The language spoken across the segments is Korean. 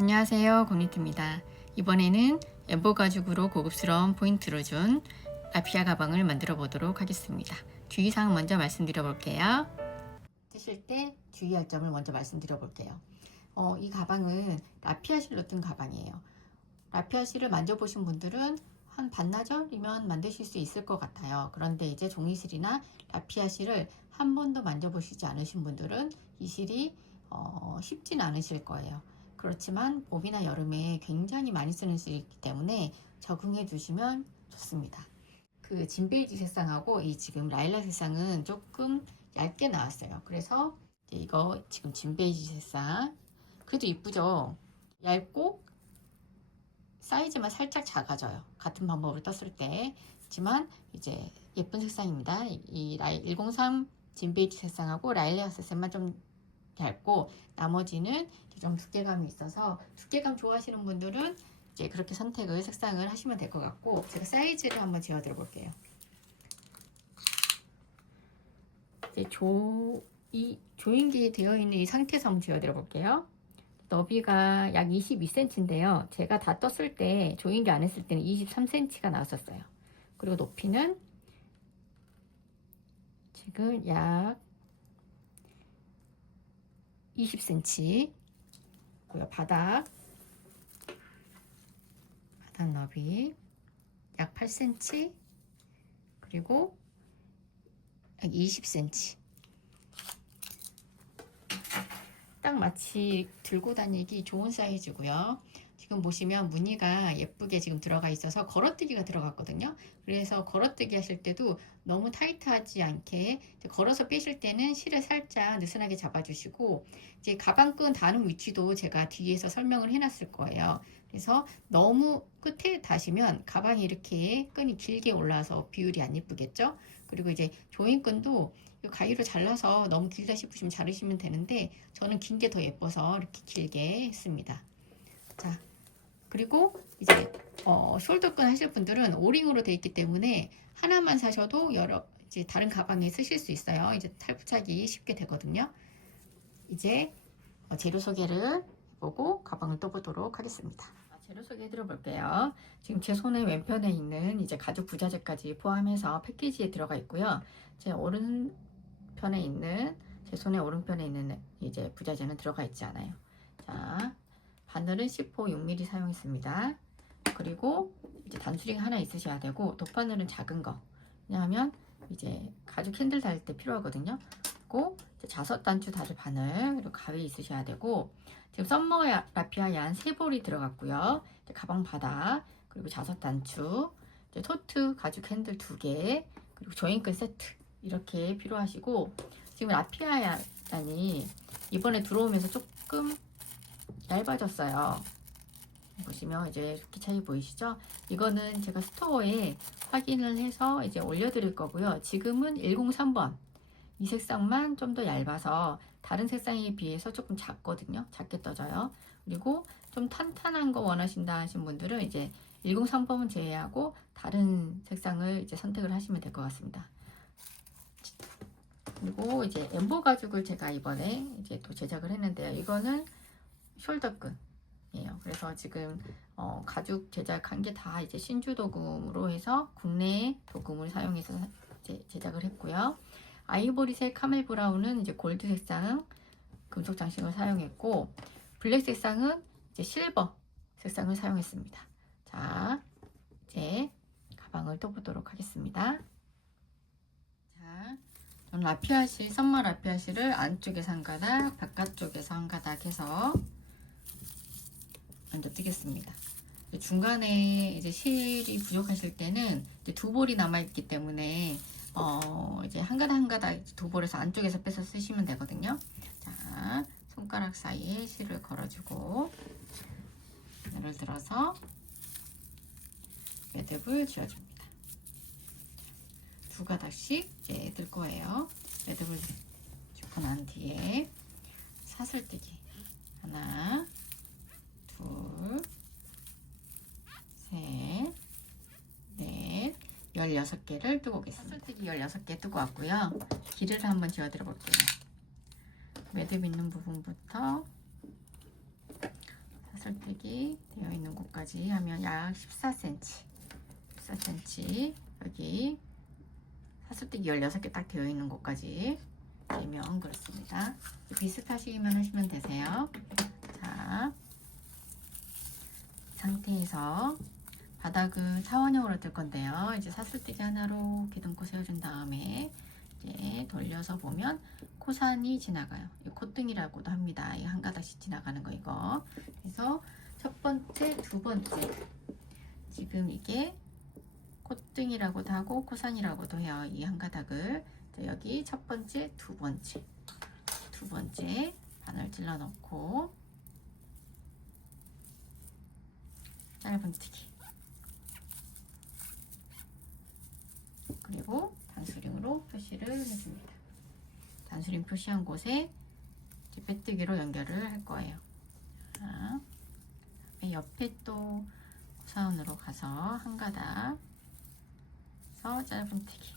안녕하세요, 고니트입니다. 이번에는 엠보 가죽으로 고급스러운 포인트를 준 라피아 가방을 만들어 보도록 하겠습니다. 주의사항 먼저 말씀드려 볼게요. 쓰실 때 주의할 점을 먼저 말씀드려 볼게요. 이 가방은 라피아 실로 뜬 가방이에요. 라피아 실을 만져보신 분들은 한 반나절이면 만드실 수 있을 것 같아요. 그런데 이제 종이실이나 라피아 실을 한 번도 만져보시지 않으신 분들은 이 실이 쉽진 않으실 거예요. 그렇지만 봄이나 여름에 굉장히 많이 쓰는 실이기 때문에 적응해 두시면 좋습니다. 그 진베이지 색상하고 이 지금 라일락 색상은 조금 얇게 나왔어요. 그래서 이거 지금 진베이지 색상 그래도 이쁘죠? 얇고 사이즈만 살짝 작아져요. 같은 방법으로 떴을 때. 하지만 이제 예쁜 색상입니다. 이 103 진베이지 색상하고 라일락 색상만 좀 얇고 나머지는 좀 두께감이 있어서 두께감 좋아하시는 분들은 이제 그렇게 선택을 색상을 하시면 될 것 같고, 제가 사이즈를 한번 재어 드려 볼게요. 이제 조인기 되어 있는 이 상태에서 한번 재어 드려 볼게요. 너비가 약 22cm인데요. 제가 다 떴을 때 조인기 안 했을 때는 23cm가 나왔었어요. 그리고 높이는 지금 약 20cm 고요. 바닥 너비 약 8cm 그리고 약 20cm 딱 마치 들고 다니기 좋은 사이즈고요. 지금 보시면 무늬가 예쁘게 지금 들어가 있어서 걸어뜨기가 들어갔거든요. 그래서 걸어뜨기 하실 때도 너무 타이트하지 않게 걸어서 빼실 때는 실을 살짝 느슨하게 잡아주시고, 이제 가방끈 다는 위치도 제가 뒤에서 설명을 해놨을 거예요. 그래서 너무 끝에 다시면 가방이 이렇게 끈이 길게 올라와서 비율이 안 예쁘겠죠. 그리고 이제 조인끈도 가위로 잘라서 너무 길다 싶으시면 자르시면 되는데 저는 긴 게 더 예뻐서 이렇게 길게 했습니다. 자, 그리고 이제 숄더끈 하실 분들은 오링으로 되어 있기 때문에 하나만 사셔도 이제 다른 가방에 쓰실 수 있어요. 이제 탈부착이 쉽게 되거든요. 이제 재료 소개를 보고 가방을 떠보도록 하겠습니다. 재료 소개해 드려 볼게요. 지금 제 손의 왼편에 있는 이제 가죽 부자재까지 포함해서 패키지에 들어가 있고요. 제 오른편에 있는 제 손의 오른편에 있는 이제 부자재는 들어가 있지 않아요. 자, 바늘은 10호 6mm 사용했습니다. 그리고 이제 단수링 하나 있으셔야 되고 돗바늘은 작은 거. 왜냐하면 이제 가죽 핸들 달 때 필요하거든요. 그리고 자석 단추 다를 바늘, 그리고 가위 있으셔야 되고, 지금 썸머 라피아 얀 3볼이 들어갔고요. 가방 바닥, 그리고 자석 단추, 토트 가죽 핸들 2개, 그리고 조인끈 세트 이렇게 필요하시고, 지금 라피아 얀이 이번에 들어오면서 조금 얇아졌어요. 보시면 이제 두께 차이 보이시죠? 이거는 제가 스토어에 확인을 해서 이제 올려드릴 거고요. 지금은 103번 이 색상만 좀 더 얇아서 다른 색상에 비해서 조금 작거든요. 작게 떠져요. 그리고 좀 탄탄한 거 원하신다 하신 분들은 이제 103번은 제외하고 다른 색상을 이제 선택을 하시면 될 것 같습니다. 그리고 이제 엠보 가죽을 제가 이번에 이제 또 제작을 했는데요. 이거는 숄더끈이에요. 그래서 지금 가죽 제작한 게 다 이제 신주 도금으로 해서 국내 도금을 사용해서 이제 제작을 했고요. 아이보리색 카멜 브라운은 이제 골드 색상 금속 장식을 사용했고, 블랙 색상은 이제 실버 색상을 사용했습니다. 자, 이제 가방을 떠보도록 하겠습니다. 자, 저는 라피아실, 썸머 라피아실을 안쪽에서 한 가닥, 바깥쪽에서 한 가닥 해서 먼저 뜨겠습니다. 중간에 이제 실이 부족하실 때는 이제 2볼이 남아있기 때문에 이제 한 가닥 한 가닥 2볼에서 안쪽에서 빼서 쓰시면 되거든요. 자, 손가락 사이에 실을 걸어주고 예를 들어서 매듭을 지어줍니다. 2가닥씩 이제 뜰 거예요. 매듭을 짚고 난 뒤에 사슬뜨기 하나, 둘, 셋, 넷, 16개를 뜨고 오겠습니다. 사슬뜨기 16개 뜨고 왔고요. 길이를 한번 지어 드려 볼게요. 매듭 있는 부분부터 사슬뜨기 되어 있는 곳까지 하면 약 14cm 14cm 여기 사슬뜨기 16개 딱 되어 있는 곳까지 되면 그렇습니다. 비슷하시기만 하시면 되세요. 자, 상태에서 바닥은 사원형으로 뜰 건데요. 이제 사슬뜨기 하나로 기둥코 세워준 다음에 이제 돌려서 보면 코산이 지나가요. 콧등이라고도 합니다. 이 한 가닥씩 지나가는 거 이거. 그래서 첫 번째, 두 번째 지금 이게 콧등이라고도 하고 코산이라고도 해요. 이 한 가닥을 여기 첫 번째, 두 번째 바늘 찔러 넣고 짧은뜨기 그리고 단수링으로 표시를 해줍니다. 단수링 표시한 곳에 이제 빼뜨기로 연결을 할 거예요. 자, 옆에 또 코사원으로 가서 한 가닥 해서 짧은뜨기.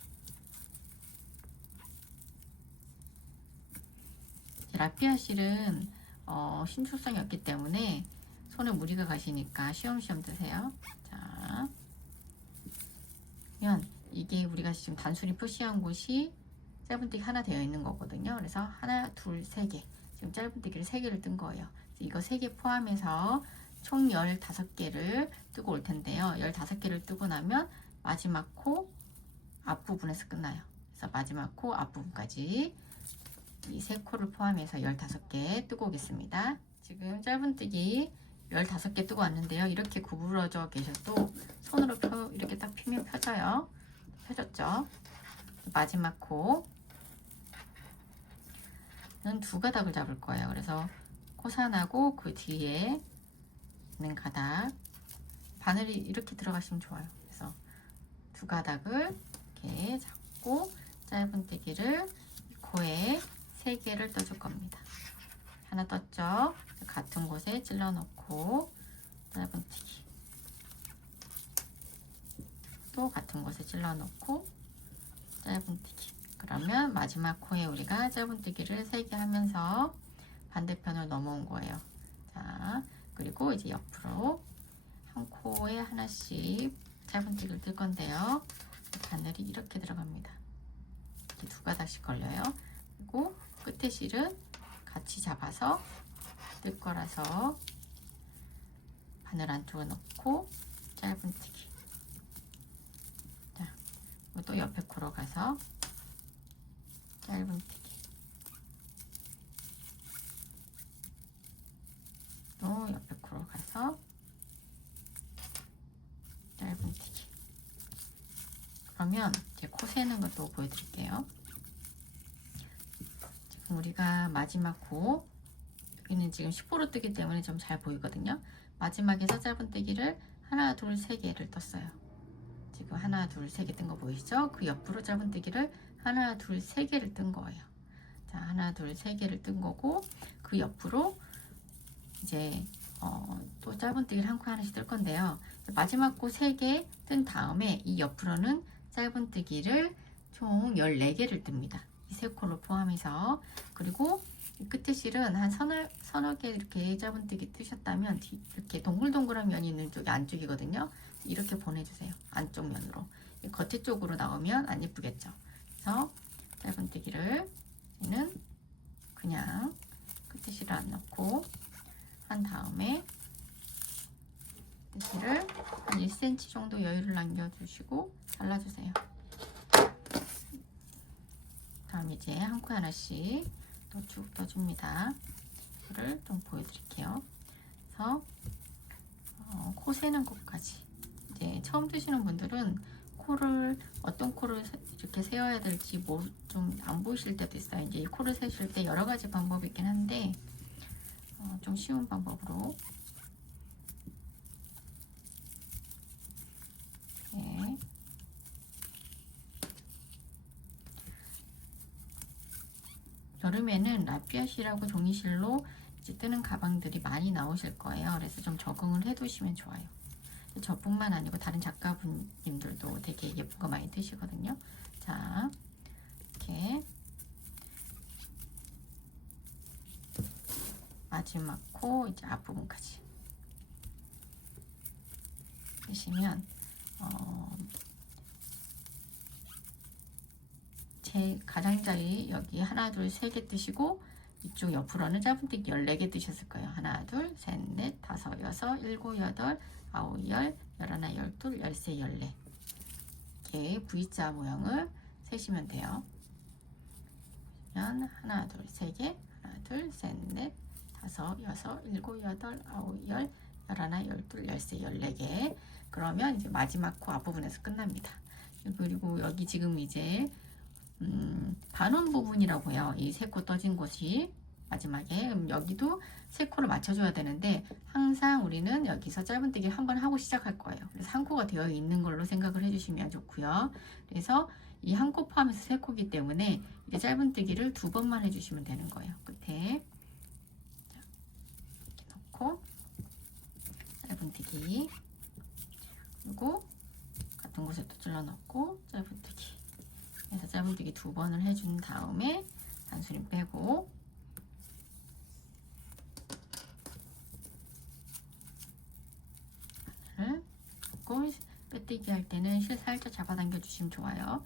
라피아 실은 신축성이 없기 때문에 손에 무리가 가시니까 쉬엄쉬엄 드세요. 자, 그러면 이게 우리가 지금 단수리 표시한 곳이 짧은뜨기 하나 되어 있는 거거든요. 그래서 하나, 둘, 세 개. 지금 짧은뜨기를 3개를 뜬 거예요. 이거 3개 포함해서 총 15개를 뜨고 올 텐데요. 15개를 뜨고 나면 마지막 코 앞부분에서 끝나요. 그래서 마지막 코 앞부분까지 이 3코를 포함해서 15개 뜨고 오겠습니다. 지금 짧은뜨기 15개 뜨고 왔는데요. 이렇게 구부러져 계셔도 손으로 이렇게 딱 피면 펴져요. 펴졌죠? 마지막 코는 2가닥을 잡을 거예요. 그래서 코산하고 그 뒤에 있는 가닥 바늘이 이렇게 들어가시면 좋아요. 그래서 2가닥을 이렇게 잡고 짧은뜨기를 코에 3개를 떠줄 겁니다. 하나 떴죠? 같은 곳에 찔러 넣고 짧은뜨기 또 같은 곳에 찔러 넣고 짧은뜨기. 그러면 마지막 코에 우리가 짧은뜨기를 3개 하면서 반대편을 넘어온 거예요. 자, 그리고 이제 옆으로 한 코에 하나씩 짧은뜨기를 뜰 건데요. 바늘이 이렇게 들어갑니다. 이렇게 2가닥씩 걸려요. 그리고 끝에 실은 같이 잡아서 뜰 거라서 바늘 안쪽에 넣고 짧은뜨기. 자, 또 옆에 코로 가서 짧은뜨기. 또 옆에 코로 가서 짧은뜨기. 그러면 이제 코 세는 것도 보여드릴게요. 지금 우리가 마지막 코 여기는 지금 10호로 뜨기 때문에 좀 잘 보이거든요. 마지막에서 짧은뜨기를 하나, 둘, 3개를 떴어요. 지금 하나, 둘, 3개 뜬 거 보이시죠? 그 옆으로 짧은뜨기를 하나, 둘, 3개를 뜬 거예요. 자, 하나, 둘, 3개를 뜬 거고 그 옆으로 이제 또 짧은뜨기를 한 코 하나씩 뜰 건데요. 마지막 코 3개 뜬 다음에 이 옆으로는 짧은뜨기를 총 14개를 뜹니다. 이 3코를 포함해서. 그리고 이 끝에 실은 한 서너 개 이렇게 짧은뜨기 뜨셨다면 이렇게 동글동글한 면이 있는 쪽이 안쪽이거든요. 이렇게 보내주세요. 안쪽 면으로. 겉에 쪽으로 나오면 안 예쁘겠죠. 그래서 짧은뜨기를 얘는 그냥 끝에 실을 안 넣고 한 다음에 끝을 한 1cm 정도 여유를 남겨주시고 잘라주세요. 다음 이제 한 코 하나씩 또 쭉 떠줍니다. 이거를 좀 보여드릴게요. 그래서 코 세는 것까지 이제 처음 뜨시는 분들은 코를 어떤 코를 이렇게 세워야 될지 뭐 좀 안 보이실 때도 있어요. 이제 이 코를 세실 때 여러 가지 방법이 있긴 한데 좀 쉬운 방법으로 네. 여름에는 라피아실하고 종이실로 이제 뜨는 가방들이 많이 나오실 거예요. 그래서 좀 적응을 해 두시면 좋아요. 저뿐만 아니고 다른 작가분님들도 되게 예쁜 거 많이 뜨시거든요. 자, 이렇게 마지막 코 이제 앞부분까지 뜨시면 제 가장자리 여기 하나 둘 세 개 뜨시고 이쪽 옆으로는 짧은뜨기 14개 뜨셨을 거예요. 하나 둘 셋 넷 다섯 여섯 일곱 여덟 아홉 열 열하나 열둘 열세 열네 이렇게 V자 모양을 세시면 돼요. 하나 둘 세 개 하나 둘 셋 넷 다섯 여섯 일곱 여덟 아홉 열 열하나 열둘 열세 열네 개. 그러면 이제 마지막 코 앞부분에서 끝납니다. 그리고 여기 지금 이제 반원 부분이라고요. 이 세 코 떠진 곳이 마지막에 여기도 세 코를 맞춰줘야 되는데 항상 우리는 여기서 짧은뜨기 한 번 하고 시작할 거예요. 그래서 한 코가 되어 있는 걸로 생각을 해주시면 좋고요. 그래서 이 한 코 포함해서 세 코기 때문에 이제 짧은뜨기를 두 번만 해주시면 되는 거예요. 끝에 이렇게 넣고 짧은뜨기 그리고 같은 곳에 또 찔러 넣고 짧은뜨기 그래서 짧은뜨기 두 번을 해준 다음에 단수림 빼고 빼뜨기 할 때는 실 살짝 잡아당겨 주시면 좋아요.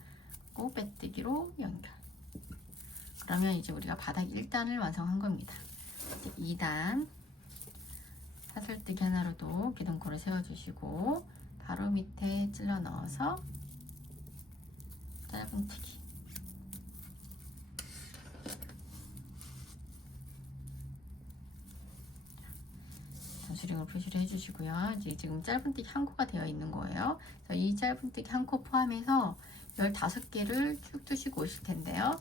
꼭 빼뜨기로 연결. 그러면 이제 우리가 바닥 1단을 완성한 겁니다. 이제 2단 사슬뜨기 하나로도 기둥코를 세워주시고 바로 밑에 찔러 넣어서 짧은뜨기 단수링을 표시를 해주시고요. 이제 지금 짧은뜨기 한 코가 되어 있는 거예요. 그래서 이 짧은뜨기 한 코 포함해서 15개를 쭉 뜨시고 오실 텐데요.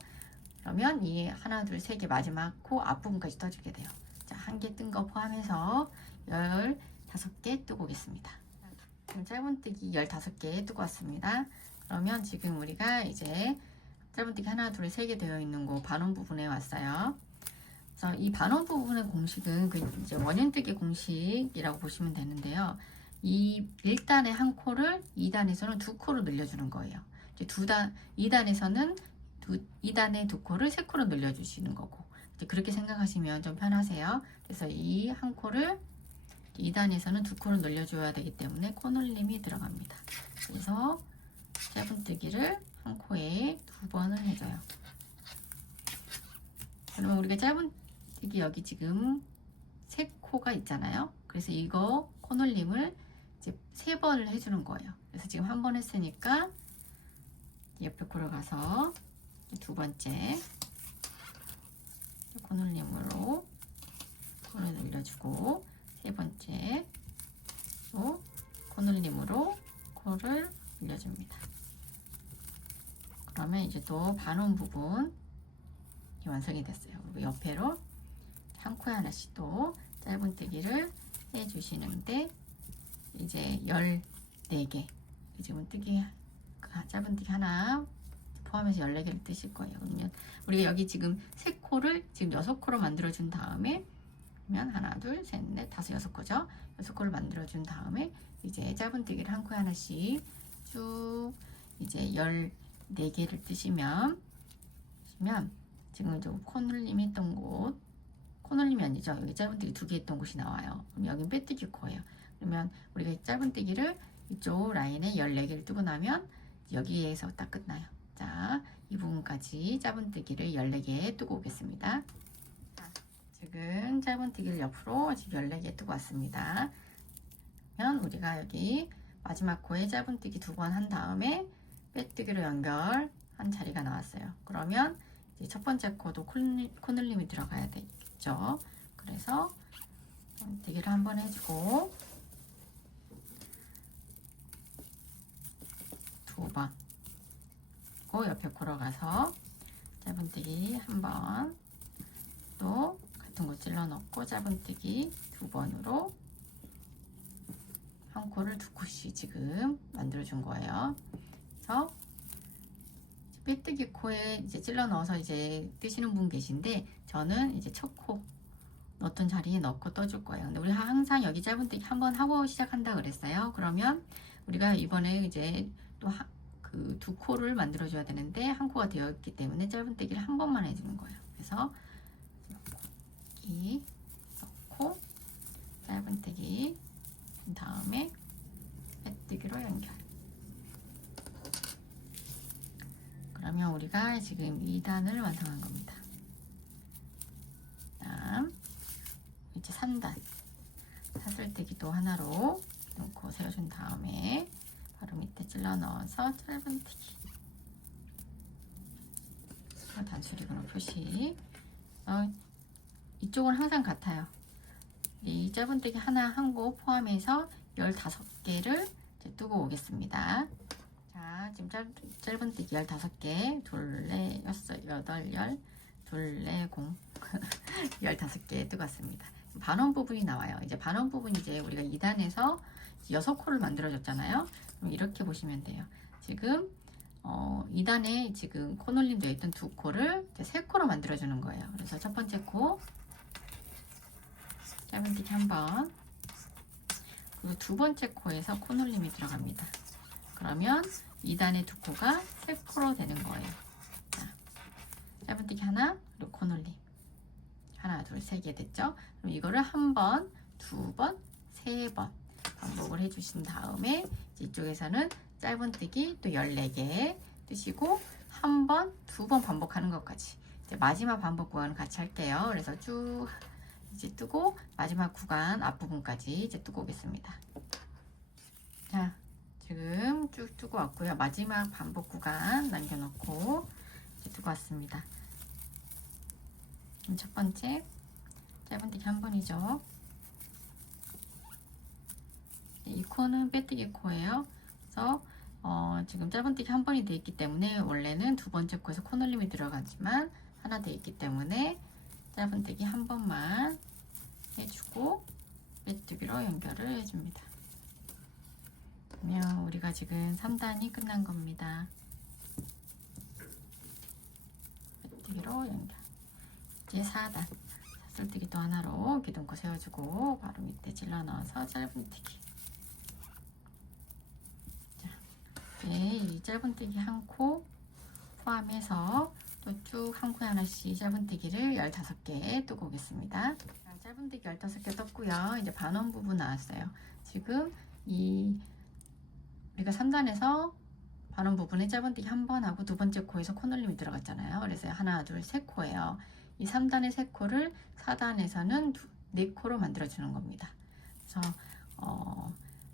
그러면 이 하나 둘 세 개 마지막 코 앞부분까지 떠주게 돼요. 자, 한 개 뜬 거 포함해서 15개 뜨고 오겠습니다. 지금 짧은뜨기 15개 뜨고 왔습니다. 그러면 지금 우리가 이제 짧은뜨기 하나 둘 세 개 되어 있는 곳 반원 부분에 왔어요. 그래서 이 반원 부분의 공식은 이제 원형뜨기 공식이라고 보시면 되는데요. 이 1단의 한 코를 2단에서는 두 코로 늘려주는 거예요. 이제 2단에서는 2단의 두 코를 세 코로 늘려주시는 거고 이제 그렇게 생각하시면 좀 편하세요. 그래서 이 한 코를 2단에서는 두 코로 늘려줘야 되기 때문에 코늘림이 들어갑니다. 그래서 짧은뜨기를 한 코에 두 번을 해줘요. 그러면 우리가 짧은뜨기 여기 지금 세 코가 있잖아요. 그래서 이거 코늘림을 이제 세 번을 해주는 거예요. 그래서 지금 한 번 했으니까 옆에 코를 가서 두 번째 코늘림으로 코를 늘려주고 세 번째 또 코늘림으로 코를 늘려줍니다. 그러면 이제 또 반원 부분 완성이 됐어요. 그리고 옆에로 한 코에 하나씩 또 짧은뜨기를 해주시는데 이제 14개 지금 짧은뜨기 하나 포함해서 14개를 뜨실 거예요. 그러면 우리가 여기 지금 세 코를 지금 6코로 만들어준 다음에 그러면 하나 둘 셋 넷 다섯 여섯 코죠. 6코를 만들어준 다음에 이제 짧은뜨기를 한 코에 하나씩 쭉 이제 14개를 뜨시면 지금 저 코늘림 했던 곳 코늘림이 아니죠. 여기 짧은뜨기 2개 했던 곳이 나와요. 그럼 여긴 빼뜨기 코예요. 그러면 우리가 짧은뜨기를 이쪽 라인에 14개를 뜨고 나면 여기에서 딱 끝나요. 자, 이 부분까지 짧은뜨기를 14개 뜨고 오겠습니다. 지금 짧은뜨기를 옆으로 지금 14개 뜨고 왔습니다. 그러면 우리가 여기 마지막 코에 짧은뜨기 2번 한 다음에 빼뜨기로 연결한 자리가 나왔어요. 그러면 이제 첫 번째 코도 코늘림이 들어가야 되겠죠. 그래서 짧은뜨기를 한번 해주고 2번 그 옆에 코로 가서 짧은뜨기 한번 또 같은 곳 찔러 넣고 짧은뜨기 2번으로 한 코를 2코씩 지금 만들어 준 거예요. 그래서 빼뜨기 코에 이제 찔러 넣어서 이제 뜨시는 분 계신데 저는 이제 첫 코 넣었던 자리에 넣고 떠줄 거예요. 근데 우리 항상 여기 짧은뜨기 한번 하고 시작한다 그랬어요. 그러면 우리가 이번에 이제 또 그 2코를 만들어 줘야 되는데 한 코가 되어 있기 때문에 짧은뜨기를 한 번만 해주는 거예요. 그래서 여기 넣고 짧은뜨기 그 다음에 빼뜨기로 연결. 그러면 우리가 지금 2단을 완성한 겁니다. 다음 이제 3단 사슬뜨기도 하나로 놓고 세워준 다음에 바로 밑에 찔러 넣어서 짧은뜨기. 단수리근호 표시. 이쪽은 항상 같아요. 이 짧은뜨기 하나 한 곳 포함해서 15개를 뜨고 오겠습니다. 자, 지금 짧은뜨기 15개, 둘, 넷, 여섯, 여덟, 열, 둘, 넷, 공 15개 뜨고 왔습니다. 반원 부분이 나와요. 이제 반원 부분이 이제 우리가 2단에서 6코를 만들어줬잖아요. 그럼 이렇게 보시면 돼요. 지금 2단에 지금 코놀림 되어 있던 2코를 이제 3코로 만들어주는 거예요. 그래서 첫 번째 코 짧은뜨기 한 번, 그리고 두 번째 코에서 코놀림이 들어갑니다. 그러면 2단의 2코가 3코로 되는 거예요. 자, 짧은뜨기 하나, 그리고 코놀림 하나, 둘, 3개 됐죠? 그럼 이거를 한 번, 두 번, 3번 반복을 해주신 다음에 이쪽에서는 짧은뜨기 또 14개 뜨시고 한 번, 두 번 반복하는 것까지 이제 마지막 반복 구간을 같이 할게요. 그래서 쭉 이제 뜨고 마지막 구간 앞부분까지 이제 뜨고 오겠습니다. 자, 지금 쭉 뜨고 왔고요. 마지막 반복 구간 남겨놓고 이제 뜨고 왔습니다. 첫 번째 짧은뜨기 한 번이죠. 이 코는 빼뜨기 코예요. 그래서 지금 짧은뜨기 한 번이 되어 있기 때문에 원래는 두 번째 코에서 코놀림이 들어가지만 하나 되어 있기 때문에 짧은뜨기 한 번만 해주고 빼뜨기로 연결을 해줍니다. 그러면 우리가 지금 3단이 끝난 겁니다. 빼뜨기로 연결. 이제 4단 사슬뜨기도 하나로 기둥코 세워주고 바로 밑에 찔러 넣어서 짧은뜨기. 자, 이 짧은뜨기 한 코 포함해서 또 쭉 한 코에 하나씩 짧은뜨기를 15개 뜨고 오겠습니다. 자, 짧은뜨기 15개 떴고요. 이제 반원 부분 나왔어요. 지금 우리가 3단에서 반원 부분에 짧은뜨기 한 번 하고 두 번째 코에서 코놀림이 들어갔잖아요. 그래서 하나, 둘, 3코예요. 이 3단의 3코를 4단에서는 4코로 만들어주는 겁니다. 그래서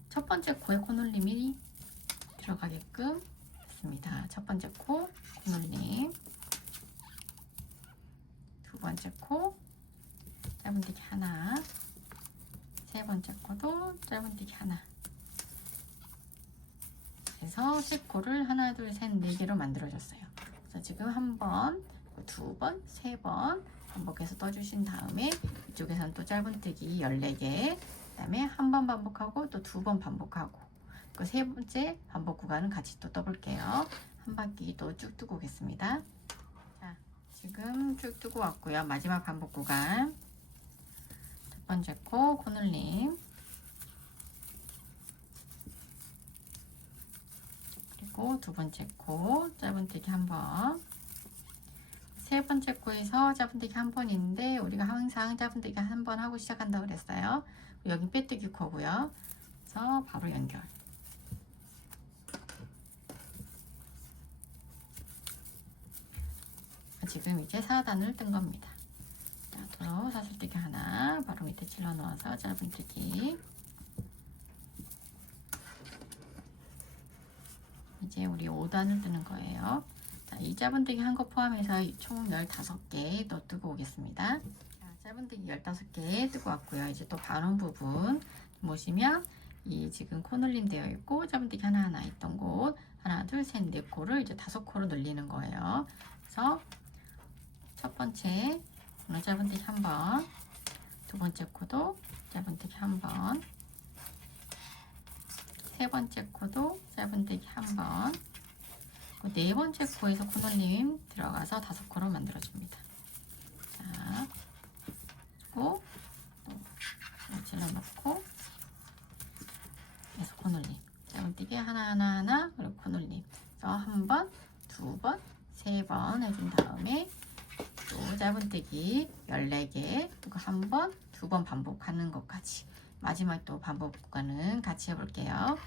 첫 번째 코에 코놀림이 들어가게끔 했습니다. 첫 번째 코 코놀림, 두 번째 코 짧은뜨기 하나, 세 번째 코도 짧은뜨기 하나. 그래서 3코를 하나, 둘, 셋, 4개로 만들어줬어요. 그래서 지금 한 번, 두 번, 3번 반복해서 떠주신 다음에 이쪽에서는 또 짧은뜨기 14개, 그 다음에 한 번 반복하고 또 두 번 반복하고 그 세 번째 반복 구간은 같이 또 떠볼게요. 한 바퀴 또 쭉 뜨고 오겠습니다. 자, 지금 쭉 뜨고 왔고요. 마지막 반복 구간 첫 번째 코 코놀림, 그리고 두 번째 코 짧은뜨기 한 번, 세 번째 코에서 짧은뜨기 한 번인데 우리가 항상 짧은뜨기 한 번 하고 시작한다고 그랬어요. 여기 빼뜨기 코고요. 그래서 바로 연결. 지금 이제 4단을 뜬 겁니다. 자, 도로 사슬뜨기 하나 바로 밑에 찔러 넣어서 짧은뜨기. 이제 우리 5단을 뜨는 거예요. 자, 이 짧은뜨기 한 거 포함해서 총 15개 또 뜨고 오겠습니다. 자, 짧은뜨기 15개 뜨고 왔고요. 이제 또 반원 부분 보시면 이 지금 코놀림 되어 있고 짧은뜨기 하나하나 있던 곳 하나, 둘, 셋, 4코를 이제 5코로 늘리는 거예요. 그래서 첫 번째 짧은뜨기 한 번, 두 번째 코도 짧은뜨기 한 번, 세 번째 코도 짧은뜨기 한 번, 네 번째 코에서 코놀림 들어가서 5코로 만들어줍니다. 자, 그리고 또 질러 넣고 계속 코놀림, 짧은뜨기 하나, 그리고 코놀림. 그래서 한 번, 두 번, 3번 해준 다음에 또 짧은뜨기 14개, 그리고 한 번, 두 번 반복하는 것까지 마지막 또 반복 구간은 같이 해볼게요.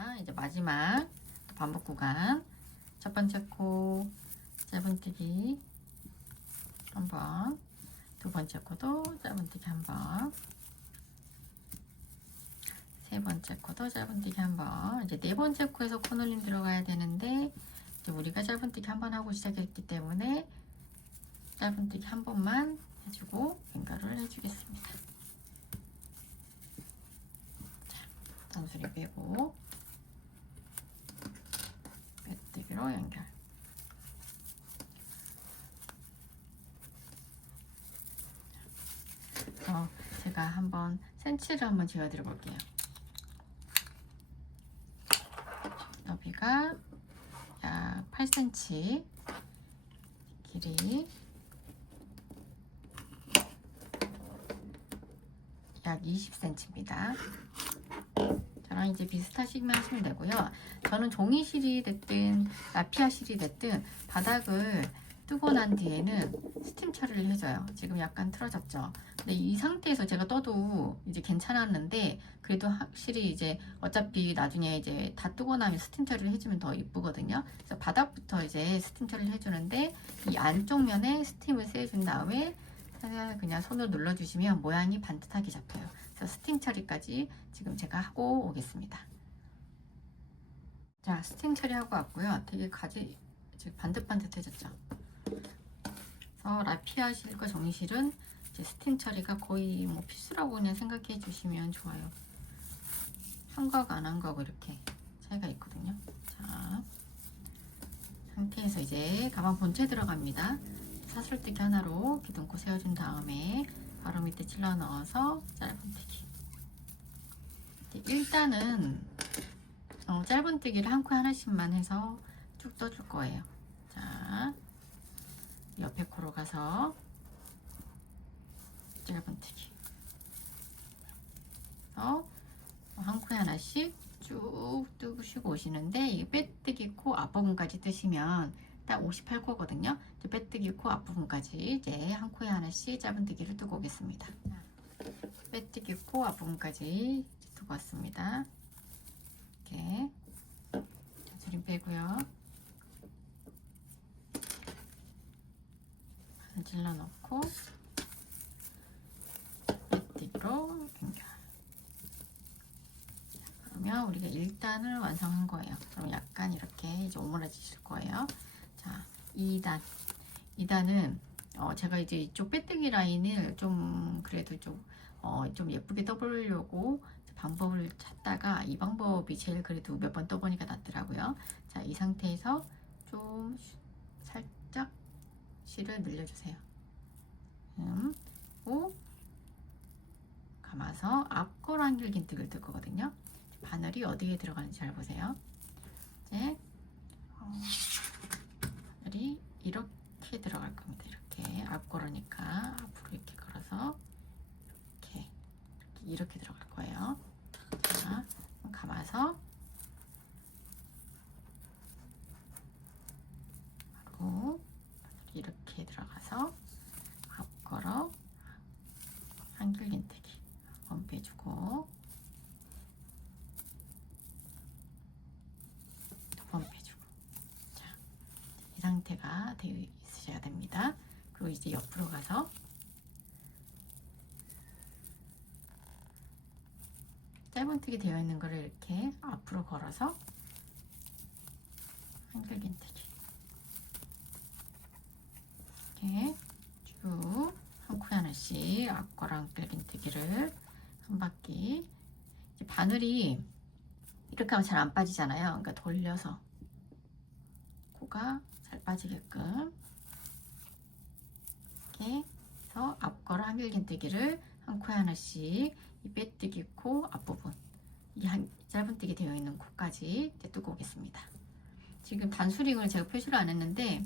자, 이제 마지막 반복 구간. 첫 번째 코 짧은뜨기 한번, 두 번째 코도 짧은뜨기 한번, 세 번째 코도 짧은뜨기 한번. 이제 네 번째 코에서 코놀림 들어가야 되는데 이제 우리가 짧은뜨기 한번 하고 시작했기 때문에 짧은뜨기 한 번만 해주고 연결을 해주겠습니다. 자, 단수리 빼고 빼뜨기로 연결. 제가 한번 센치를 한번 지어드려 볼게요. 너비가 약 8cm, 길이 약 20cm입니다. 저랑 이제 비슷하시기만 하시면 되고요. 저는 종이실이 됐든 라피아실이 됐든 바닥을 뜨고 난 뒤에는 스팀 처리를 해줘요. 지금 약간 틀어졌죠. 근데 이 상태에서 제가 떠도 이제 괜찮았는데 그래도 확실히 이제 어차피 나중에 이제 다 뜨고 나면 스팀 처리를 해주면 더 이쁘거든요. 그래서 바닥부터 이제 스팀 처리를 해주는데 이 안쪽 면에 스팀을 쐬준 다음에 그냥 손으로 눌러주시면 모양이 반듯하게 잡혀요. 그래서 스팀 처리까지 지금 제가 하고 오겠습니다. 자, 스팀 처리하고 왔고요. 되게 가지 지금 반듯반듯해졌죠. 라피아 실과 종이실은 이제 스팀 처리가 거의 뭐 필수라고 그냥 생각해 주시면 좋아요. 한 각 안 한 각 이렇게 차이가 있거든요. 자, 상태에서 이제 가방 본체 들어갑니다. 사슬뜨기 하나로 기둥코 세워준 다음에 바로 밑에 찔러 넣어서 짧은뜨기. 일단은 짧은뜨기를 한 코 하나씩만 해서 쭉 떠줄 거예요. 자, 옆에 코로 가서 짧은뜨기. 한 코에 하나씩 쭉 뜨시고 오시는데 이 빼뜨기 코 앞부분까지 뜨시면 딱 58코거든요. 빼뜨기 코 앞부분까지 이제 한 코에 하나씩 짧은뜨기를 뜨고 오겠습니다. 빼뜨기 코 앞부분까지 뜨고 왔습니다. 이렇게 줄임 빼고요. 찔러 넣고 빼뜨기로 연결. 그러면 우리가 1단을 완성한 거예요. 그럼 약간 이렇게 이제 오므라지실 거예요. 자, 2단은 제가 이제 이쪽 빼뜨기 라인을 좀 그래도 좀 예쁘게 떠보려고 방법을 찾다가 이 방법이 제일 그래도 몇 번 떠보니까 낫더라고요. 자, 이 상태에서 좀 살짝 실을 늘려주세요. 오, 감아서 앞걸 한길긴뜨기를 뜰 거거든요. 바늘이 어디에 들어가는지 잘 보세요. 이제 바늘이 이렇게 들어갈 겁니다. 이렇게 앞걸으니까 앞으로 이렇게 걸어서 이렇게 들어갈 거예요. 자, 감아서 하고 이렇게 들어가서 앞걸어 한길긴뜨기 한번 빼주고 두 번 빼주고. 자, 이 상태가 되어 있으셔야 됩니다. 그리고 이제 옆으로 가서 짧은뜨기 되어 있는 거를 이렇게 앞으로 걸어서 한길긴뜨기 이렇게 쭉 한 코에 하나씩 앞거랑 한길긴뜨기를 한 바퀴. 이제 바늘이 이렇게 하면 잘 안 빠지잖아요. 그러니까 돌려서 코가 잘 빠지게끔 이렇게 해서 앞거랑 한길긴뜨기를 한 코에 하나씩 이 빼뜨기 코 앞부분, 이 짧은뜨기 되어 있는 코까지 이제 뜨고 오겠습니다. 지금 단수링을 제가 표시를 안 했는데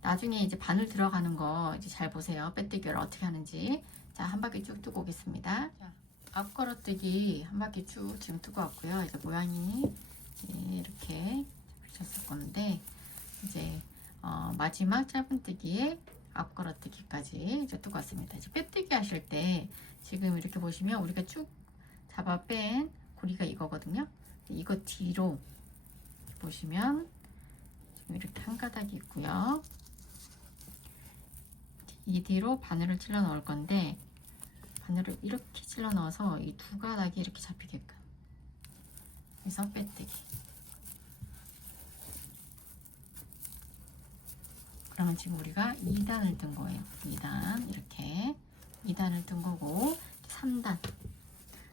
나중에 이제 바늘 들어가는 거 이제 잘 보세요. 빼뜨기를 어떻게 하는지. 자, 한 바퀴 쭉 뜨고 오겠습니다. 자, 앞걸어뜨기 한 바퀴 쭉 지금 뜨고 왔고요. 이제 모양이 이렇게 펼쳤을 건데 이제 마지막 짧은뜨기에 앞걸어뜨기까지 이제 뜨고 왔습니다. 이제 빼뜨기 하실 때 지금 이렇게 보시면 우리가 쭉 잡아 뺀 고리가 이거거든요. 이거 뒤로 보시면 지금 이렇게 한 가닥이 있고요. 이 뒤로 바늘을 찔러 넣을 건데 바늘을 이렇게 찔러 넣어서 이 두 가닥이 이렇게 잡히게끔 그래서 빼뜨기. 그러면 지금 우리가 2단을 뜬 거예요. 2단 이렇게 2단을 뜬 거고 3단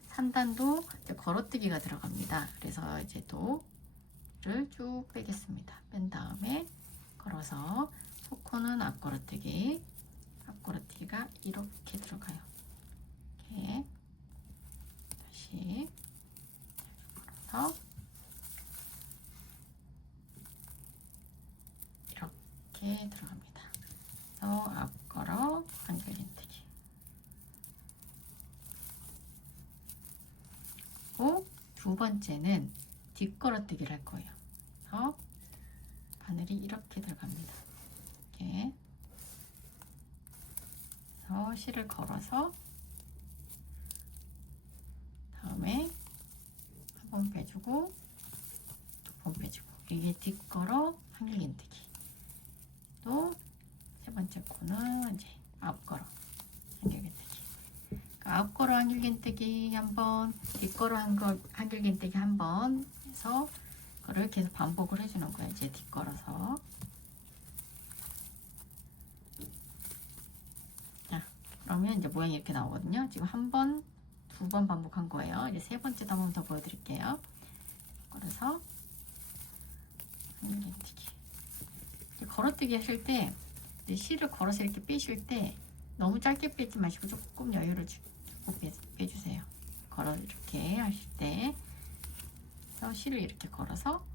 3단도 이제 걸어뜨기가 들어갑니다. 그래서 이제 도를 쭉 빼겠습니다. 뺀 다음에 걸어서 소코는 앞걸어뜨기 앞걸어뜨기가 이렇게 들어가요. 이렇게 다시 걸어서 이렇게 들어갑니다. 그래서 앞걸어 안길림뜨기 그리고 두 번째는 뒷걸어뜨기를 할 거예요. 그래서 바늘이 이렇게 들어갑니다. 이렇게 그래서 실을 걸어서 다음에 한 번 빼주고 두 번 빼주고 이게 뒷걸어 한길림뜨기 또 세 번째 코는 이제 앞걸어 한길림뜨기 그러니까 앞걸어 한길림뜨기 한번 뒷걸어 한길림뜨기 한번 해서 그거를 계속 반복을 해주는 거예요. 이제 뒷걸어서 자 그러면 이제 모양이 이렇게 나오거든요. 지금 한 번, 두 번 반복한 거예요. 이제 세 번째도 한 번 더 보여드릴게요. 걸어서 한길림뜨기 걸어뜨기 하실 때 실을 걸어서 이렇게 빼실 때 너무 짧게 빼지 마시고 조금 여유를 주고 빼주세요. 걸어 이렇게 하실 때 그래서 실을 이렇게 걸어서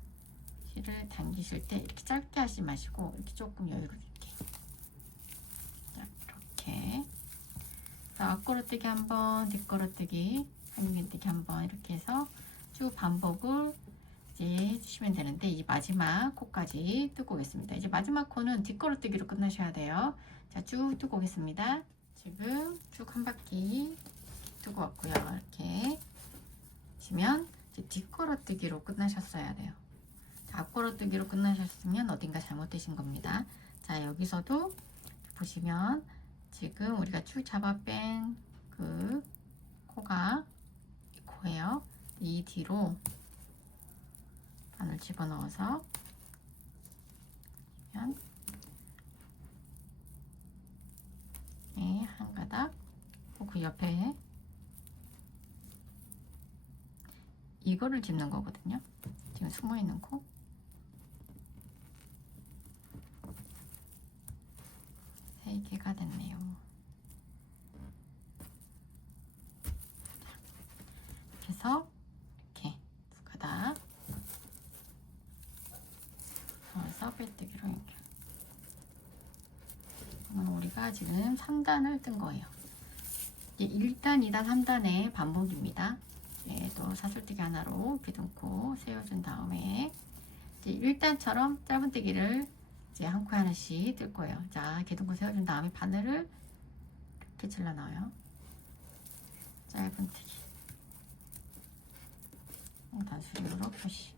실을 당기실 때 이렇게 짧게 하지 마시고 이렇게 조금 여유를 줄게. 자, 이렇게 앞걸어뜨기 한번 뒷걸어뜨기 한길림뜨기 한번 이렇게 해서 쭉 반복을 이제 해주시면 되는데 이제 마지막 코까지 뜨고 오겠습니다. 이제 마지막 코는 뒷걸어뜨기로 끝나셔야 돼요. 자, 쭉 뜨고 오겠습니다. 지금 쭉 한 바퀴 뜨고 왔고요. 이렇게 보시면 이제 뒷걸어뜨기로 끝나셨어야 돼요. 자, 앞걸어뜨기로 끝나셨으면 어딘가 잘못되신 겁니다. 자, 여기서도 보시면 지금 우리가 쭉 잡아 뺀 그 코가 이 코예요. 이 뒤로 바늘 집어넣어서 네, 한 가닥 그 옆에 이거를 집는 거거든요. 지금 숨어 있는 코 세 개가 됐네요. 그래서 이렇게 두 가닥 빼뜨기로 연결. 그러면 우리가 지금 3단을 뜬 거예요. 이제 1단, 2단, 3단의 반복입니다. 네, 또 사슬뜨기 하나로 기둥코 세워준 다음에 이제 1단처럼 짧은뜨기를 이제 한 코에 하나씩 뜰 거예요. 자, 기둥코 세워준 다음에 바늘을 이렇게 질러 넣어요. 짧은뜨기. 단수력으로 표시.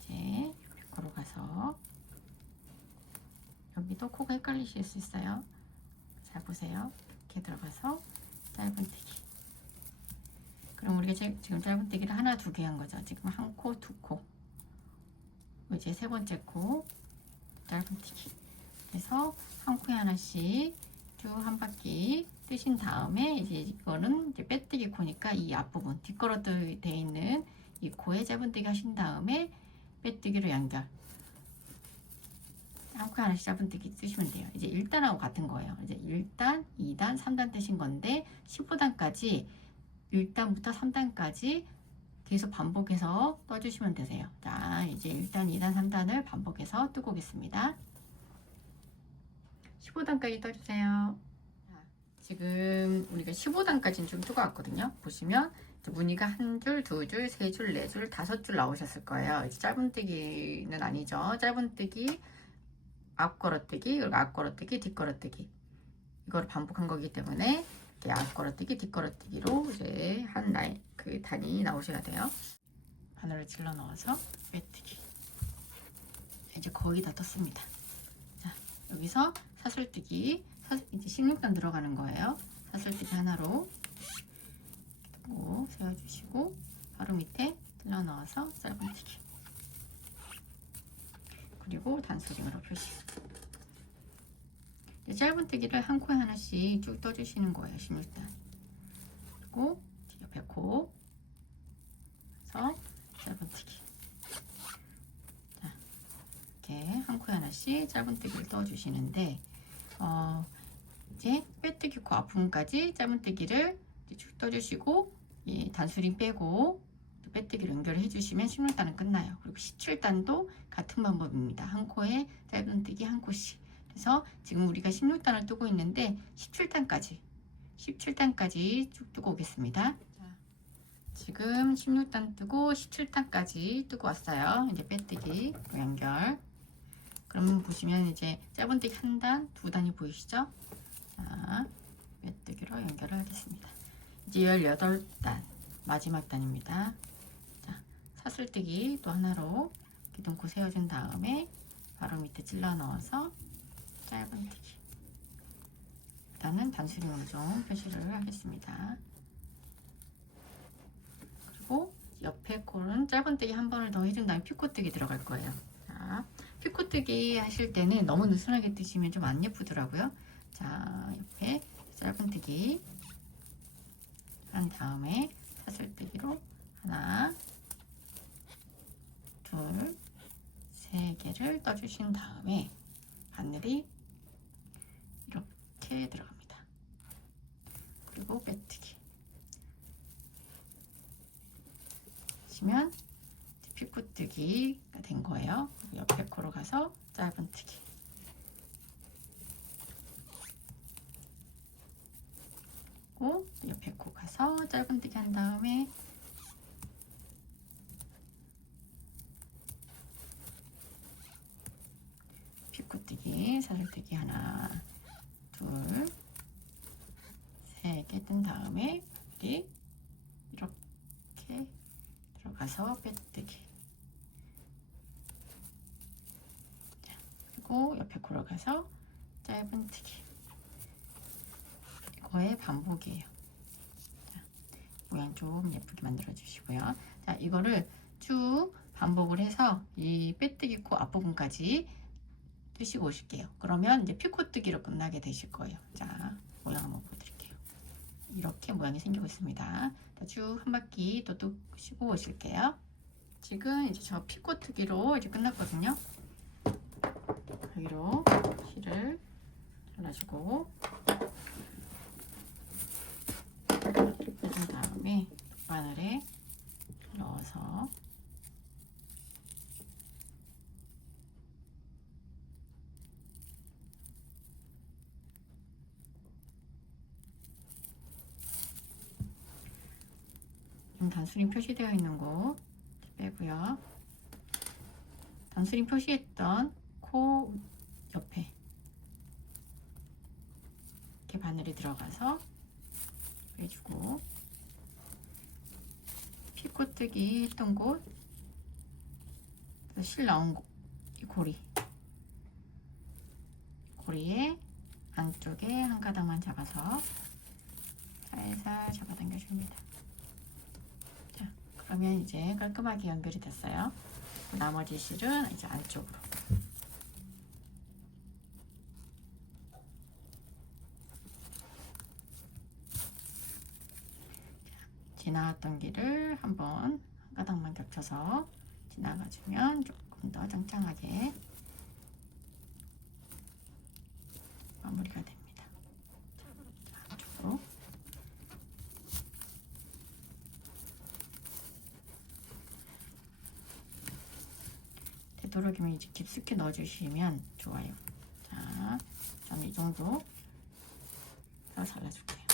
이제 이렇게 걸어가서 여기도 코가 헷갈리실 수 있어요. 잘 보세요. 이렇게 들어가서 짧은뜨기. 그럼 우리가 지금 짧은뜨기를 하나, 두 개 한 거죠. 지금 한 코, 두 코. 이제 세 번째 코 짧은뜨기. 그래서 한 코에 하나씩 쭉 한 바퀴 뜨신 다음에 이제 이거는 이제 빼뜨기 코니까 이 앞부분 뒷걸어뜨기 되어 있는 이 코에 짧은뜨기 하신 다음에 빼뜨기로 연결. 한 코에 하나씩 짧은뜨기 뜨시면 돼요. 이제 1단하고 같은 거예요. 이제 1단, 2단, 3단 뜨신 건데 15단까지 1단부터 3단까지 계속 반복해서 떠주시면 되세요. 자, 이제 1단, 2단, 3단을 반복해서 뜨고 오겠습니다. 15단까지 떠주세요. 지금 우리가 15단까지는 좀 뜨고 왔거든요. 보시면 무늬가 한 줄, 두 줄, 세 줄, 네 줄, 다섯 줄 나오셨을 거예요. 이제 짧은뜨기는 아니죠. 짧은뜨기, 앞걸어뜨기, 그리고 앞걸어뜨기, 뒷걸어뜨기 이거를 반복한 거기 때문에 이렇게 앞걸어뜨기, 뒷걸어뜨기로 이제 한 라인 그 단이 나오셔야 돼요. 바늘을 질러 넣어서 빼뜨기. 이제 거의 다 떴습니다. 자, 여기서 사슬뜨기, 이제 16단 들어가는 거예요. 사슬뜨기 하나로 세워주시고 바로 밑에 찔러 넣어서 짧은뜨기. 그리고 단소링으로 표시. 짧은뜨기를 한 코에 하나씩 쭉 떠주시는 거예요. 16단. 그리고 옆에 코 그래서 짧은뜨기. 자, 이렇게 한 코에 하나씩 짧은뜨기를 떠주시는데 이제 빼뜨기 코 앞부분까지 짧은뜨기를 쭉 떠주시고 이 단수림 빼고 빼뜨기를 연결해 주시면 16단은 끝나요. 그리고 17단도 같은 방법입니다. 한 코에 짧은뜨기 한 코씩. 그래서 지금 우리가 16단을 뜨고 있는데 17단까지 쭉 뜨고 오겠습니다. 자, 지금 16단 뜨고 17단까지 뜨고 왔어요. 이제 빼뜨기 연결. 그러면 보시면 이제 짧은뜨기 한 단, 두 단이 보이시죠? 자, 빼뜨기로 연결을 하겠습니다. 이제 18단 마지막 단입니다. 자, 사슬뜨기 또 하나로 기둥코 세워준 다음에 바로 밑에 찔러 넣어서 짧은뜨기. 일단은 단수링으로 좀 표시를 하겠습니다. 그리고 옆에 코는 짧은뜨기 한 번을 더 해준 다음에 피코뜨기 들어갈 거예요. 자, 피코뜨기 하실 때는 너무 느슨하게 뜨시면 좀 안 예쁘더라고요. 자, 옆에 짧은뜨기 한 다음에 사슬뜨기로 하나, 둘, 세 개를 떠주신 다음에 바늘이 이렇게 들어갑니다. 그리고 빼뜨기. 하시면 피코뜨기가 된 거예요. 옆에 코로 가서 짧은뜨기. 옆에 코 가서 짧은뜨기 한 다음에 피코뜨기, 사슬뜨기 하나, 둘, 세 개 뜬 다음에 이렇게 들어가서 빼뜨기. 자, 그리고 옆에 코로 가서 짧은뜨기. 이거의 반복이에요. 자, 모양 좀 예쁘게 만들어 주시고요. 자, 이거를 쭉 반복을 해서 이 빼뜨기 코 앞부분까지 뜨시고 오실게요. 그러면 이제 피코뜨기로 끝나게 되실 거예요. 자, 모양 한번 보여드릴게요. 이렇게 모양이 생기고 있습니다. 쭉 한 바퀴 또 뜨시고 오실게요. 지금 이제 저 피코뜨기로 이제 끝났거든요. 여기로 실을 잘라주고 빼준 다음에 바늘에 넣어서 단수림 표시되어 있는 곳 빼고요. 단수림 표시했던 코 옆에 이렇게 바늘이 들어가서 빼주고 피코뜨기 했던 곳 실 나온 곳, 이 고리에 안쪽에 한 가닥만 잡아서 살살 잡아당겨 줍니다. 자, 그러면 이제 깔끔하게 연결이 됐어요. 나머지 실은 이제 안쪽으로. 지나왔던 길을 한번 한 가닥만 겹쳐서 지나가주면 조금 더 짱짱하게 마무리가 됩니다. 자, 안쪽으로. 되도록이면 이제 깊숙이 넣어주시면 좋아요. 자, 저는 이 정도 잘라줄게요.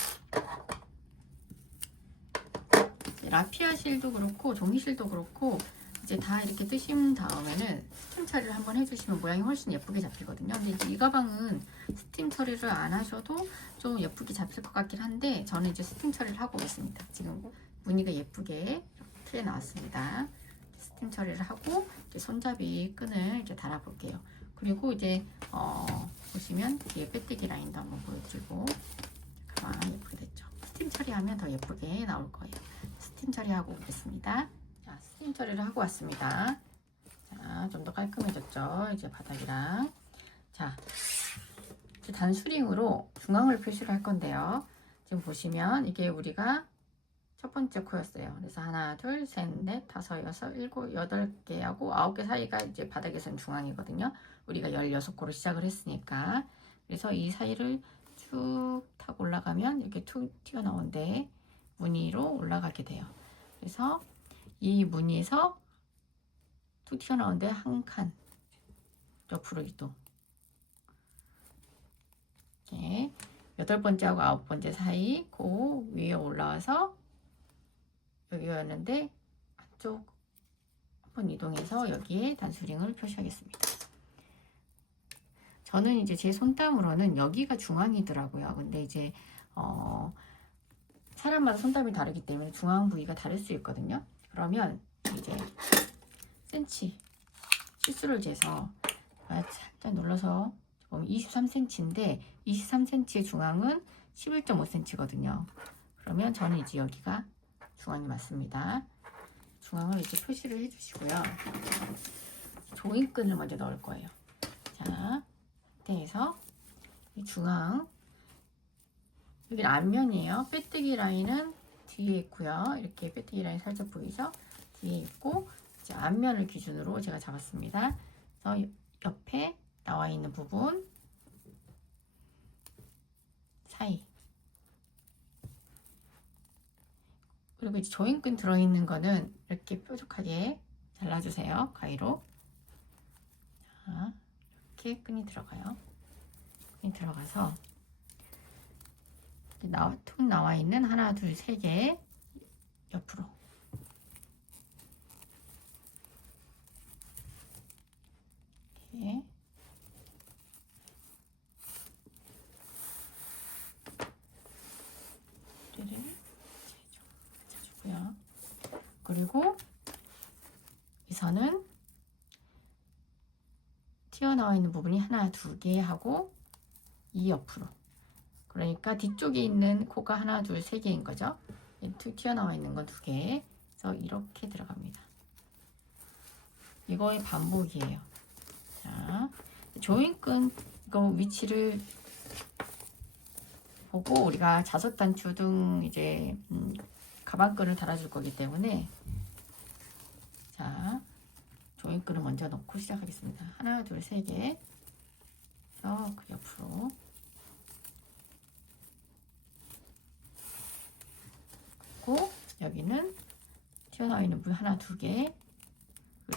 라피아 실도 그렇고 종이실도 그렇고 이제 다 이렇게 뜨신 다음에는 스팀 처리를 한번 해주시면 모양이 훨씬 예쁘게 잡히거든요. 근데 이제 이 가방은 스팀 처리를 안 하셔도 좀 예쁘게 잡힐 것 같긴 한데 저는 이제 스팀 처리를 하고 오겠습니다. 지금 무늬가 예쁘게 이렇게 나왔습니다. 스팀 처리를 하고 이제 손잡이 끈을 이제 달아 볼게요. 그리고 이제 보시면 뒤에 빼뜨기 라인도 한번 보여드리고 가만 예쁘게 됐죠. 스팀 처리하면 더 예쁘게 나올 거예요. 스팀 처리하고 오겠습니다. 자, 스팀 처리를 하고 왔습니다. 자, 좀 더 깔끔해졌죠. 이제 바닥이랑. 자, 이제 단수링으로 중앙을 표시를 할 건데요. 지금 보시면 이게 우리가 첫 번째 코였어요. 그래서 하나, 둘, 셋, 넷, 다섯, 여섯, 일곱, 여덟 개하고 9개 사이가 이제 바닥에서는 중앙이거든요. 우리가 16코로 시작을 했으니까. 그래서 이 사이를 쭉 타고 올라가면 이렇게 툭 튀어나온데 무늬로 올라가게 돼요. 그래서 이 무늬에서 툭 튀어나온데 한 칸 옆으로 이동. 이렇게 8번째하고 9번째 사이 그 위에 올라와서 여기였는데 한쪽 한번 이동해서 여기에 단수링을 표시하겠습니다. 저는 이제 제 손땀으로는 여기가 중앙이더라고요. 근데 이제 사람마다 손땀이 다르기 때문에 중앙 부위가 다를 수 있거든요. 그러면 이제 센치 실수를 재서 살짝 눌러서 보면 23cm인데 23cm의 중앙은 11.5cm거든요. 그러면 저는 이제 여기가 중앙이 맞습니다. 중앙을 이제 표시를 해주시고요. 조인끈을 먼저 넣을 거예요. 자, 상태에서 이 중앙 여기는 앞면이에요. 빼뜨기 라인은 뒤에 있고요. 이렇게 빼뜨기 라인 살짝 보이죠? 뒤에 있고 이제 앞면을 기준으로 제가 잡았습니다. 그래서 옆에 나와 있는 부분 사이 그리고 이제 조인끈 들어있는 거는 이렇게 뾰족하게 잘라주세요. 가위로. 자, 이렇게 끈이 들어가요. 끈이 들어가서 툭 나와 있는 하나, 둘, 세 개 옆으로 이렇게 주고요. 그리고 이 선은 튀어나와 있는 부분이 하나, 두 개 하고 이 옆으로. 그러니까 뒤쪽에 있는 코가 하나, 둘, 세 개인 거죠. 튀어나와 있는 건 두 개. 그래서 이렇게 들어갑니다. 이거의 반복이에요. 자, 조인끈 이거 위치를 보고 우리가 자석단추 등 이제 가방끈을 달아줄 거기 때문에 자 조인끈을 먼저 넣고 시작하겠습니다. 하나, 둘, 세 개. 그래서 그 옆으로 그리고 여기는 튀어나와 있는 부분 하나, 두 개.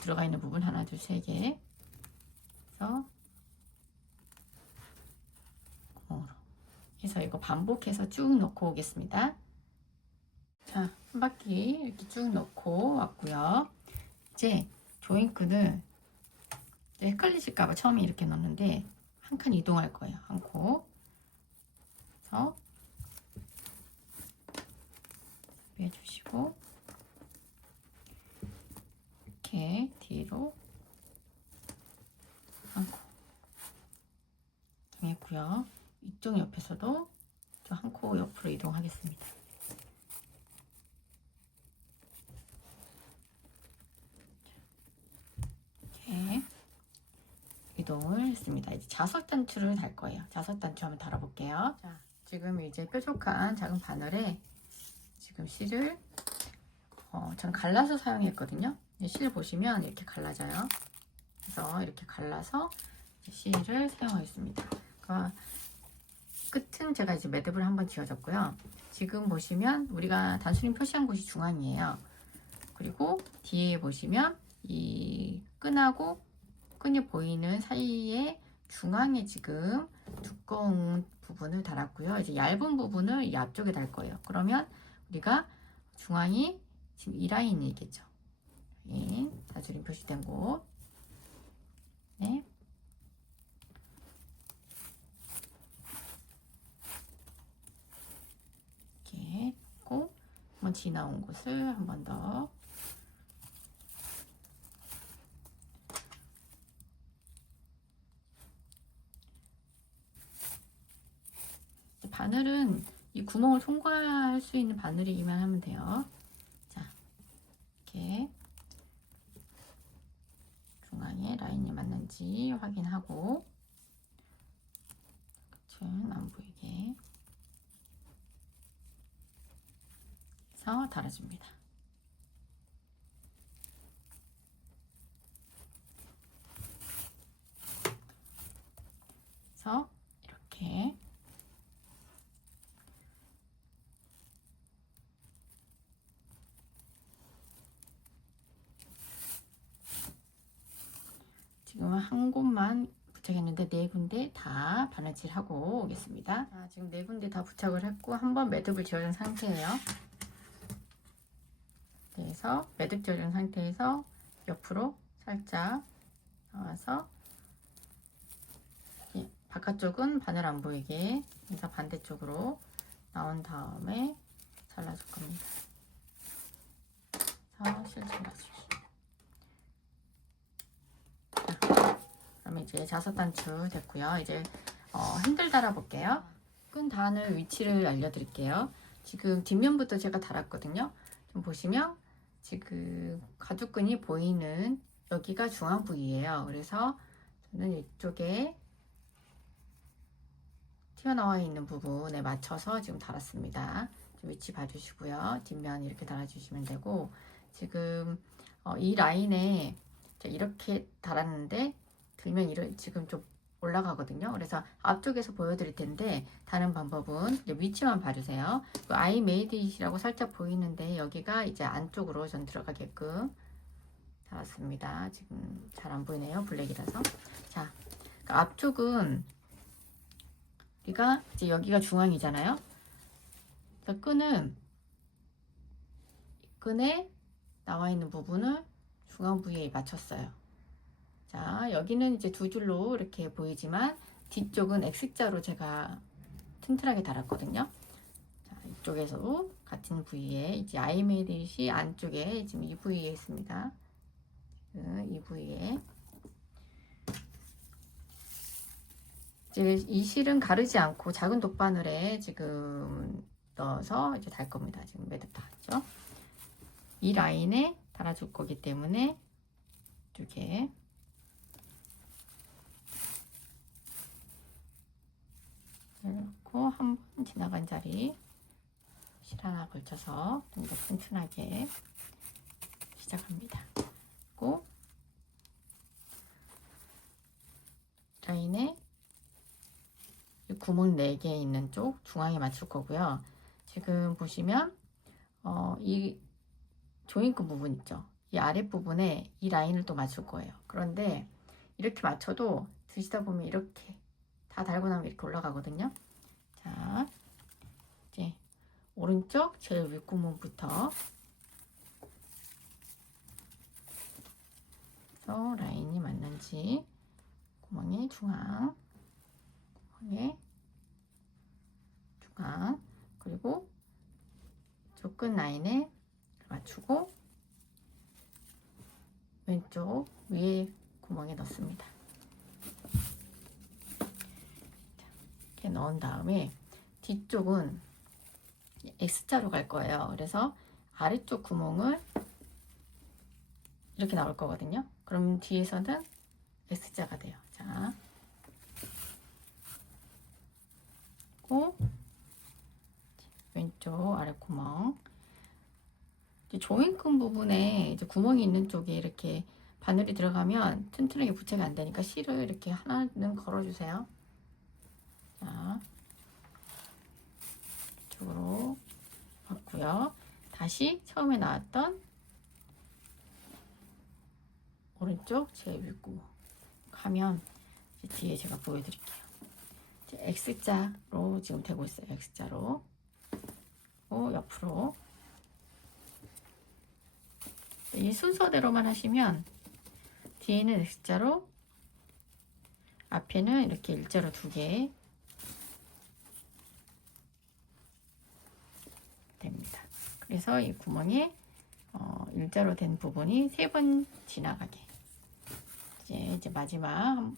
들어가 있는 부분 하나, 둘, 세 개. 그래서 구멍으로 해서 이거 반복해서 쭉 넣고 오겠습니다. 자, 한 바퀴 이렇게 쭉 넣고 왔고요. 이제 조인끈을 헷갈리실까봐 처음에 이렇게 넣는데 한 칸 이동할 거예요. 한 코. 그래서 빼주시고 이렇게 뒤로 한 코 이동했고요. 이쪽 옆에서도 한 코 옆으로 이동하겠습니다. 이렇게 이동을 했습니다. 이제 자석 단추를 달 거예요. 자석 단추 한번 달아볼게요. 자, 지금 이제 뾰족한 작은 바늘에 지금 실을 전 갈라서 사용했거든요. 실 보시면 이렇게 갈라져요. 그래서 이렇게 갈라서 실을 사용하겠습니다. 그러니까 끝은 제가 이제 매듭을 한번 지어줬고요. 지금 보시면 우리가 단수링 표시한 곳이 중앙이에요. 그리고 뒤에 보시면 이 끈하고 끈이 보이는 사이에 중앙에 지금 두꺼운 부분을 달았고요. 이제 얇은 부분을 이 앞쪽에 달 거예요. 그러면 우리가 중앙이 지금 이 라인이겠죠. 예, 단수링 표시된 곳. 네. 지나온 곳을 한 번 더 바늘은 이 구멍을 통과할 수 있는 바늘이기만 하면 돼요. 자, 이렇게 중앙에 라인이 맞는지 확인하고 끝은 안 보이게 해서 달아줍니다. 그래서 이렇게 지금 한 곳만 부착했는데 4군데 다 바느질하고 오겠습니다. 자, 지금 4군데 다 부착을 했고 한번 매듭을 지어준 상태예요. 그래서 매듭 지어준 상태에서 옆으로 살짝 나와서 바깥쪽은 바늘 안 보이게 그래서 반대쪽으로 나온 다음에 잘라줄 겁니다. 그래서 실줄 맞추기. 그러면 이제 자석 단추 됐고요. 이제 핸들 달아 볼게요. 끈 단을 위치를 알려드릴게요. 지금 뒷면부터 제가 달았거든요. 좀 보시면 지금 가죽끈이 보이는 여기가 중앙 부위예요. 그래서 저는 이쪽에 튀어나와 있는 부분에 맞춰서 지금 달았습니다. 좀 위치 봐주시고요. 뒷면 이렇게 달아주시면 되고 지금 이 라인에 이렇게 달았는데 들면 지금 좀 올라가거든요. 그래서 앞쪽에서 보여드릴 텐데 다른 방법은 이제 위치만 봐주세요. I made it이라고 살짝 보이는데 여기가 이제 안쪽으로 전 들어가게끔 달았습니다. 지금 잘 안 보이네요. 블랙이라서. 자, 그러니까 앞쪽은 우리가 이제 여기가 중앙이잖아요. 그래서 끈에 나와 있는 부분을 중앙 부위에 맞췄어요. 자, 여기는 이제 두 줄로 이렇게 보이지만 뒤쪽은 X자로 제가 튼튼하게 달았거든요. 자, 이쪽에서도 같은 부위에 이제 I made it이 안쪽에 지금 이 부위에 있습니다. 이 부위에 이제 이 실은 가르지 않고 작은 돗바늘에 지금 넣어서 이제 달 겁니다. 지금 매듭 닿았죠? 이 라인에 달아줄 거기 때문에 이쪽에 놓고 한 번 지나간 자리 실 하나 걸쳐서 좀 더 튼튼하게 시작합니다. 그리고 라인에 구멍 4개 있는 쪽 중앙에 맞출 거고요. 지금 보시면 이 조인끈 부분 있죠. 이 아랫부분에 이 라인을 또 맞출 거예요. 그런데 이렇게 맞춰도 드시다 보면 이렇게 다 달고 나면 이렇게 올라가거든요. 자, 이제 오른쪽 제일 윗구멍부터 라인이 맞는지 구멍의 중앙 그리고 쪽 끝 라인에 맞추고 왼쪽 위에 구멍에 넣습니다. 이렇게 넣은 다음에 뒤쪽은 X자로 갈 거예요. 그래서 아래쪽 구멍을 이렇게 나올 거거든요. 그럼 뒤에서는 X자가 돼요. 자, 그리고 왼쪽 아래 구멍 조인끈 부분에 이제 구멍이 있는 쪽에 이렇게 바늘이 들어가면 튼튼하게 부착이 안 되니까 실을 이렇게 하나는 걸어주세요. 자, 이쪽으로 봤고요. 다시 처음에 나왔던 오른쪽 제 윗구멍 하면 이제 뒤에 제가 보여드릴게요. 이제 X자로 지금 되고 있어요. X자로 옆으로 이 순서대로만 하시면 뒤에는 X자로 앞에는 이렇게 일자로 2개 됩니다. 그래서 이 구멍에 일자로 된 부분이 3번 지나가게. 이제 마지막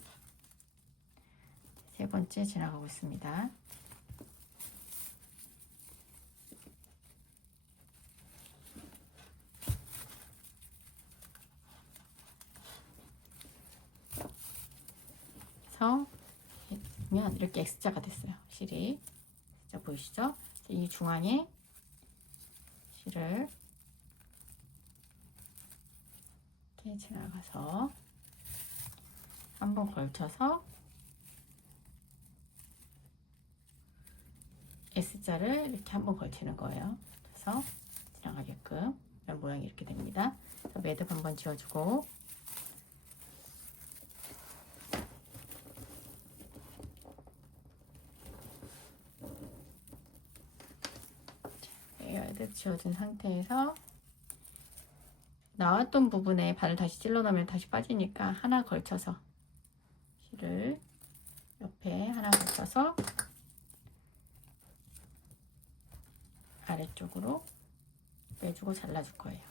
3번째 지나가고 있습니다. 그래서 보면 이렇게 X자가 됐어요. 실이. 자, 보이시죠? 이 중앙에 실을 이렇게 지나가서 한번 걸쳐서 S자를 이렇게 한번 걸치는 거예요. 그래서 지나가게끔 이런 모양이 이렇게 됩니다. 매듭 한번 지어주고 매듭 지어준 상태에서 나왔던 부분에 바늘 다시 찔러 넣으면 다시 빠지니까 하나 걸쳐서 실을 옆에 하나 걸쳐서 아래쪽으로 빼주고 잘라줄 거예요.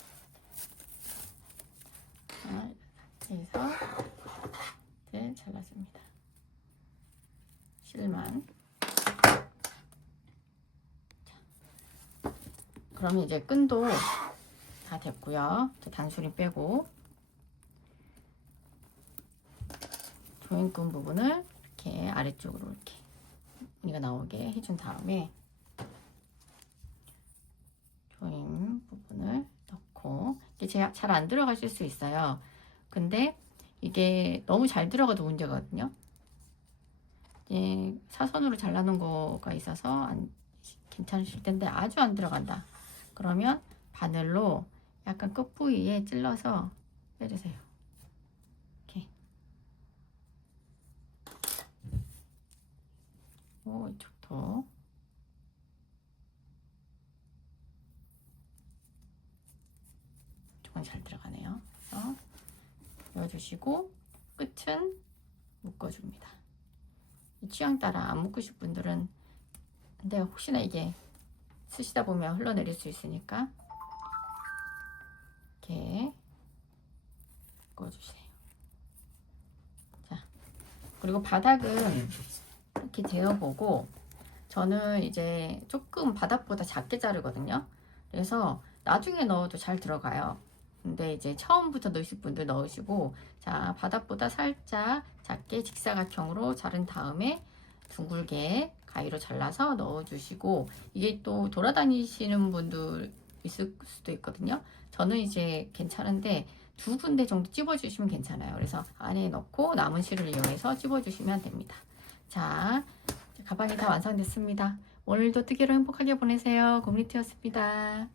상태에서 이제 잘라줍니다. 실만. 그러면 이제 끈도 다 됐고요. 단수리 빼고 조임끈 부분을 이렇게 아래쪽으로 이렇게 무늬가 나오게 해준 다음에 조임 부분을 넣고 이게 잘 안 들어가실 수 있어요. 근데 이게 너무 잘 들어가도 문제거든요. 이제 사선으로 잘라놓은 거가 있어서 괜찮으실 텐데 아주 안 들어간다. 그러면 바늘로 약간 끝부위에 찔러서 빼주세요. 이렇게. 이쪽도. 이쪽은 잘 들어가네요. 그래서 넣어주시고 끝은 묶어줍니다. 취향 따라 안 묶으실 분들은 근데 혹시나 이게 쓰시다 보면 흘러내릴 수 있으니까 이렇게 묶어주세요. 자, 그리고 바닥은 이렇게 재어보고 저는 이제 조금 바닥보다 작게 자르거든요. 그래서 나중에 넣어도 잘 들어가요. 근데 이제 처음부터 넣으실 분들 넣으시고 자, 바닥보다 살짝 작게 직사각형으로 자른 다음에 둥글게 가위로 잘라서 넣어주시고 이게 또 돌아다니시는 분들 있을 수도 있거든요. 저는 이제 괜찮은데 2군데 정도 찝어주시면 괜찮아요. 그래서 안에 넣고 남은 실을 이용해서 찝어주시면 됩니다. 자, 가방이 다 완성됐습니다. 오늘도 뜨개로 행복하게 보내세요. 고민이었습니다.